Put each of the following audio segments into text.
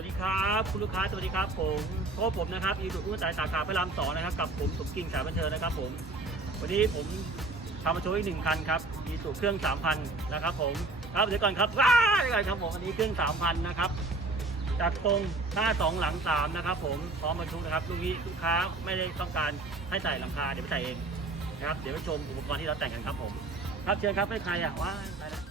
วัสดีครับ คุณลูกค้าสวัสดีครับผมพบผมนะครับอีสุผู้สายสาขาพระรามสองนะครับกับผมสมกิ่งสายบันเทิงนะครับผม วันนี้ผมทำมาโชว์อีกหนึ่งคันครับอีสุเครื่องสามพันนะครับผมครับเดี๋ยวก่อนครับว้าเดี๋ยวก่อนครับผมอันนี้เครื่องสามพันนะครับจากตรงหน้าสองหลังสามนะครับ ผมพร้อมบรรทุกนะครับลูกนี้ลูกค้าไม่ได้ต้องการให้ใส่หลังคาเดี๋ยวไปใส่เองนะครับเดี๋ยวไปชมอุปกรณ์ที่เราแต่งกันครับผม ครับเชิญครับไม่ใครอะว้าไปแล้ว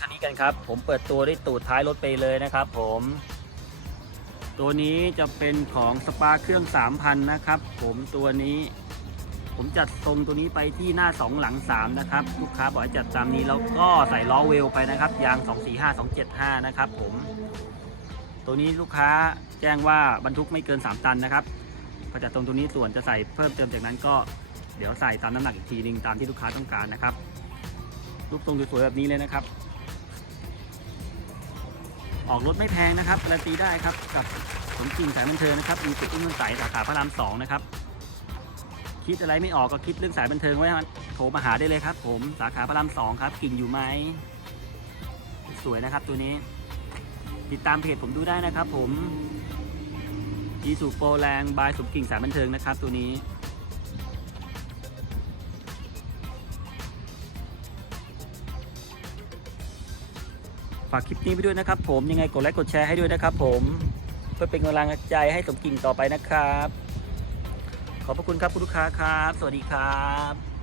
คันนี้กันครับ ผมเปิดตัวด้วยตูดท้ายรถไปเลยนะครับผม ตัวนี้จะเป็นของสปาเครื่อง 3,000 นะครับ ผมตัวนี้ ผมจัดทรงตัวนี้ไปที่หน้า 2 หลัง 3 นะครับ ลูกค้าบอกให้จัดตามนี้แล้วก็ใส่ล้อเวลไปนะครับ ยาง 245 275 นะครับผม ตัวนี้ลูกค้าแจ้งว่าบรรทุกไม่เกิน 3 ตันนะครับพอจัดตรงตัวนี้ส่วนจะใส่เพิ่มเติมจากนั้นก็เดี๋ยวใส่ตามน้ำหนักอีกทีหนึงตามที่ลูกค้าต้องการนะครับลูกทรงสวยๆแบบนี้เลยนะครับ ออกรถไม่แพงนะครับการันตีได้ครับกับสมจริงสายบันเทิงนะครับมีจุดอุ้มนนสายสาขาพระรามสองนะครับคิดอะไรไม่ออกก็คิดเรื่องสายบันเทิงไว้มันโทรมาหาได้เลยครับ ผมสาขาพระรามสองครับกิ่งอยู่ไหมสวยนะครับตัวนี้ ติดตามเพจผมดูได้นะครับ ผมอีสุโปรแรงบายสมกิ่งสายบันเทิงนะครับ ตัวนี้ ฝากคลิปนี้ไปด้วยนะครับ ผมยังไงกดไลค์กดแชร์ให้ด้วยนะครับ ผมเพื่อเป็นกำลังใจให้สมกิ่งต่อไปนะครับ ขอบพระคุณครับคุณลูกค้าครับ สวัสดีครับ